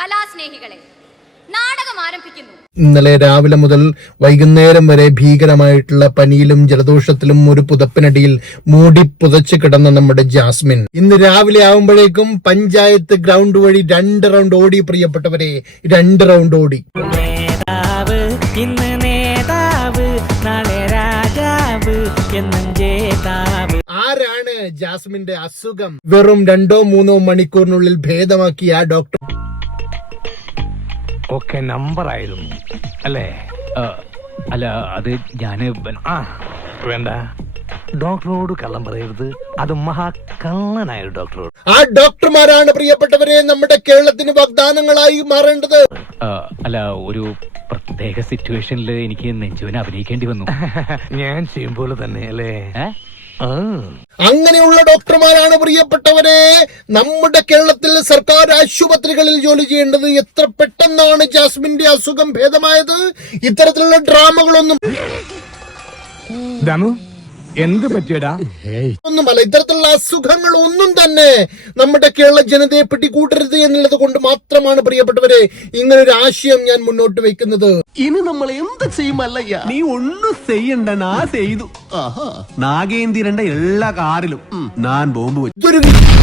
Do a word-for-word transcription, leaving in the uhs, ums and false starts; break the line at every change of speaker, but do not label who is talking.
കലാസ്നേഹികളെ, നാടകം ആരംഭിക്കുന്നു.
ഇന്നലെ രാവിലെ മുതൽ വൈകുന്നേരം വരെ ഭീകരമായിട്ടുള്ള പനിയിലും ജലദോഷത്തിലും ഒരു പുതപ്പിനടിയിൽ മൂടി പുതച്ച് കിടന്ന നമ്മുടെ ജാസ്മിൻ ഇന്ന് രാവിലെ ആവുമ്പോഴേക്കും പഞ്ചായത്ത് ഗ്രൗണ്ട് വഴി രണ്ട് റൗണ്ട് ഓടി. പ്രിയപ്പെട്ടവരെ, രണ്ട് റൗണ്ട് ഓടി. ആരാണ് ജാസ്മിന്റെ അസുഖം വെറും രണ്ടോ മൂന്നോ മണിക്കൂറിനുള്ളിൽ ഭേദമാക്കിയ ആ ഡോക്ടർ
ഒക്കെ നമ്പർ ആയിരുന്നു അല്ലേ?
അല്ല, അത് ഞാന്
വേണ്ട, ഡോക്ടറോട് കള്ളം പറയരുത്. അത് മഹാകള്ളനായ ഡോക്ടറോട്.
ആ ഡോക്ടർമാരാണ് പ്രിയപ്പെട്ടവരെ നമ്മുടെ കേരളത്തിന് വാഗ്ദാനങ്ങളായി മാറേണ്ടത്.
അല്ല, ഒരു പ്രത്യേക സിറ്റുവേഷനിൽ എനിക്ക് നെഞ്ചുവിനെ അഭിനയിക്കേണ്ടി വന്നു.
ഞാൻ ചെയ്യും പോലെ തന്നെ അല്ലേ?
അങ്ങനെയുള്ള ഡോക്ടർമാരാണ് പ്രിയപ്പെട്ടവരെ നമ്മുടെ കേരളത്തിൽ സർക്കാർ ആശുപത്രികളിൽ ജോലി ചെയ്യേണ്ടത്. എത്ര പെട്ടെന്നാണ് ജാസ്മിന്റെ അസുഖം ഭേദമായത്. ഇത്തരത്തിലുള്ള ഡ്രാമകളൊന്നും
എന്ത് പറ്റിയടാ
ഒന്നുമല്ല. ഇത്തരത്തിലുള്ള അസുഖങ്ങൾ ഒന്നും തന്നെ നമ്മുടെ കേരള ജനതയെ പിടികൂട്ടരുത് എന്നുള്ളത് കൊണ്ട് മാത്രമാണ് പ്രിയപ്പെട്ടവരെ ഇങ്ങനൊരു ആശയം ഞാൻ മുന്നോട്ട് വെക്കുന്നത്.
ഇനി നമ്മൾ എന്ത് ചെയ്യുമല്ലയ്യ? നീ ഒന്നും ചെയ്യണ്ട, നാ ചെയ്തു. നാഗേന്ദ്രന്റെ എല്ലാ കാറിലും ഞാൻ ബോംബ് വെച്ചു.
ഇതൊരു